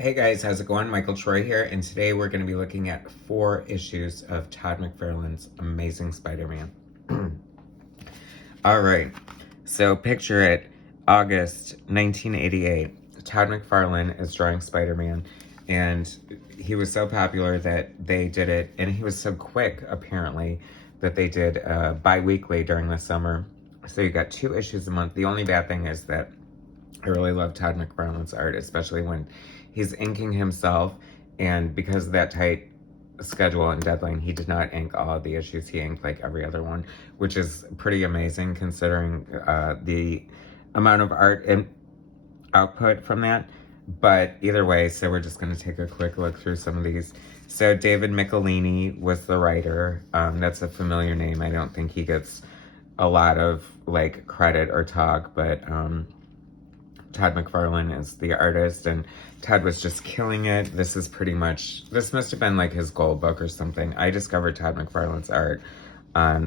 Hey guys, how's it going? Michael Troy here, and today we're going to be looking at 4 issues of Todd McFarlane's Amazing Spider-Man. Alright, so picture it, August 1988. Todd McFarlane is drawing Spider-Man, and he was so popular that they did it, and he was so quick, apparently, that they did bi-weekly during the summer. So you got 2 issues a month. The only bad thing is that I really love Todd McFarlane's art, especially when he's inking himself, and because of that tight schedule and deadline, he did not ink all of the issues. He inked like every other one, which is pretty amazing considering the amount of art and output from that. But either way, so we're just going to take a quick look through some of these. So David Michelinie was the writer. That's a familiar name. I don't think he gets a lot of like credit or talk, but Todd McFarlane is the artist, and Todd was just killing it. This is pretty much, this must have been like his gold book or something. I discovered Todd McFarlane's art on,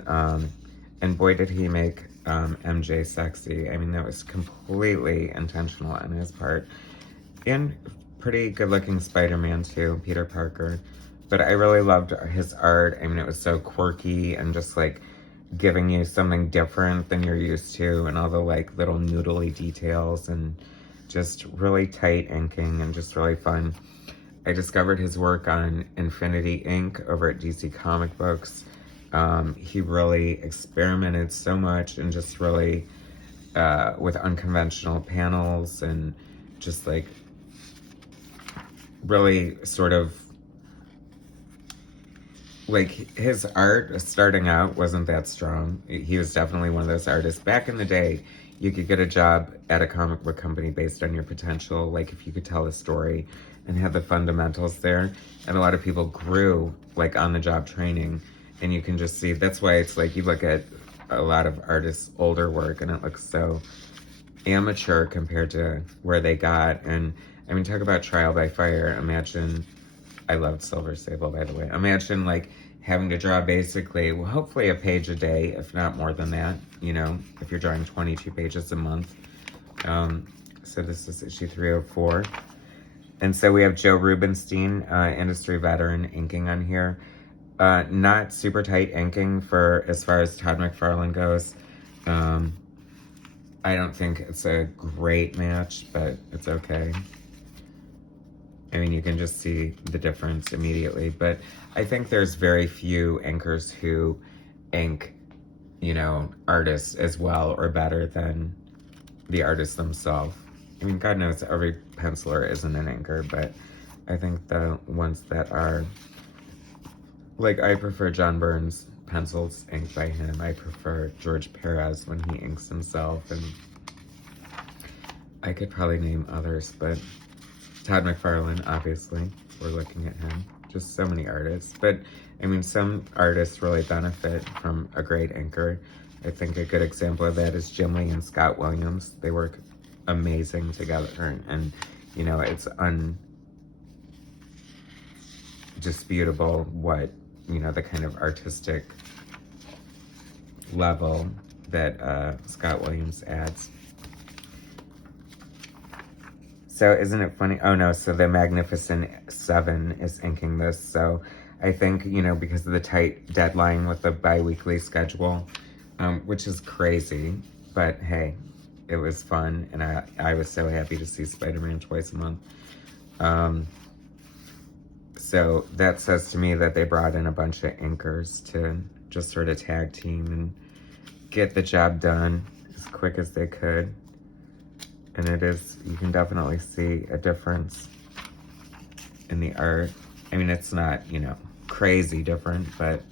and boy did he make MJ sexy. I mean, that was completely intentional on his part. And pretty good looking Spider-Man too, Peter Parker. But I really loved his art. I mean, it was so quirky and just like giving you something different than you're used to, and all the like little noodly details, and just really tight inking and just really fun. I discovered his work on Infinity Inc. over at DC Comic Books. He really experimented so much and just really with unconventional panels, and just like really sort of like his art starting out wasn't that strong. He was definitely one of those artists. Back in the day, you could get a job at a comic book company based on your potential, like if you could tell a story and have the fundamentals there. And a lot of people grew like on the job training, and you can just see, that's why it's like you look at a lot of artists' older work and it looks so amateur compared to where they got. And I mean, talk about trial by fire. Imagine, I loved Silver Sable, by the way. Imagine like having to draw basically, well, hopefully a page a day, if not more than that, you know, if you're drawing 22 pages a month. So this is issue 304. And so we have Joe Rubinstein, industry veteran, inking on here. Not super tight inking for as far as Todd McFarlane goes. I don't think it's a great match, but it's okay. I mean, you can just see the difference immediately, but I think there's very few inkers who ink, you know, artists as well or better than the artists themselves. I mean, God knows every penciler isn't an inker, but I think the ones that are, like, I prefer John Byrne's pencils inked by him. I prefer George Perez when he inks himself, and I could probably name others, but Todd McFarlane, obviously, we're looking at him. Just so many artists. But, I mean, some artists really benefit from a great inker. I think a good example of that is Jim Lee and Scott Williams. They work amazing together. And you know, it's undisputable what, you know, the kind of artistic level that Scott Williams adds. So isn't it funny? Oh no, so the Magnificent Seven is inking this. So I think, you know, because of the tight deadline with the bi-weekly schedule, which is crazy, but hey, it was fun. And I was so happy to see Spider-Man twice a month. So that says to me that they brought in a bunch of inkers to just sort of tag team and get the job done as quick as they could. And it is, you can definitely see a difference in the art. I mean, it's not, you know, crazy different, but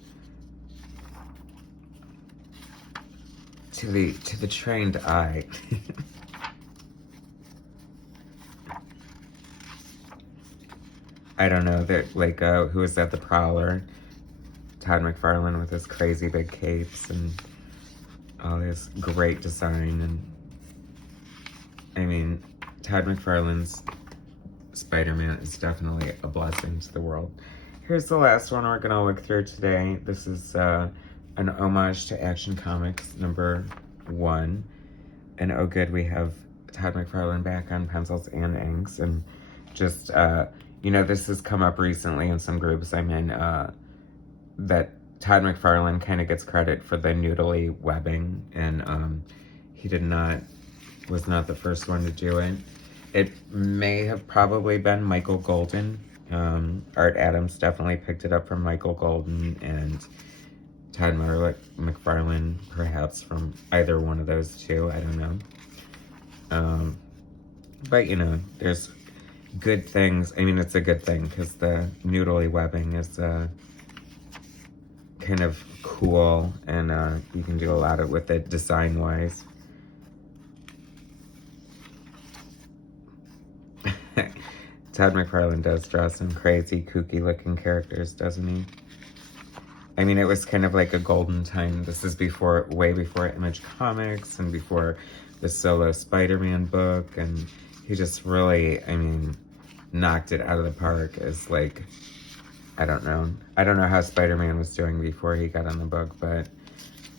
to the trained eye. I don't know, that like who was that, the Prowler? Todd McFarlane with his crazy big capes and all his great design. And I mean, Todd McFarlane's Spider-Man is definitely a blessing to the world. Here's the last one we're gonna look through today. This is an homage to Action Comics #1. And oh good, we have Todd McFarlane back on pencils and inks. And just, you know, this has come up recently in some groups I'm in, that Todd McFarlane kind of gets credit for the noodly webbing, and he was not the first one to do it. It may have probably been Michael Golden. Art Adams definitely picked it up from Michael Golden, and Todd McFarlane perhaps from either one of those two. I don't know. But, you know, there's good things. I mean, it's a good thing because the noodly webbing is kind of cool, and you can do a lot with it design-wise. Todd McFarlane does draw some crazy, kooky-looking characters, doesn't he? I mean, it was kind of like a golden time. This is way before Image Comics and before the solo Spider-Man book, and he just really, I mean, knocked it out of the park as, like, I don't know. I don't know how Spider-Man was doing before he got on the book, but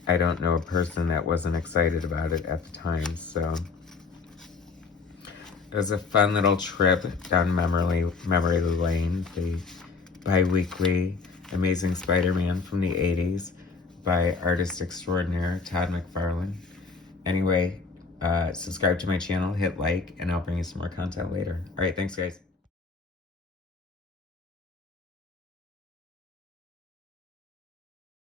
I don't know a person that wasn't excited about it at the time, so it was a fun little trip down memory lane, the bi-weekly Amazing Spider-Man from the 80s by artist extraordinaire Todd McFarlane. Anyway, subscribe to my channel, hit like, and I'll bring you some more content later. All right, thanks, guys.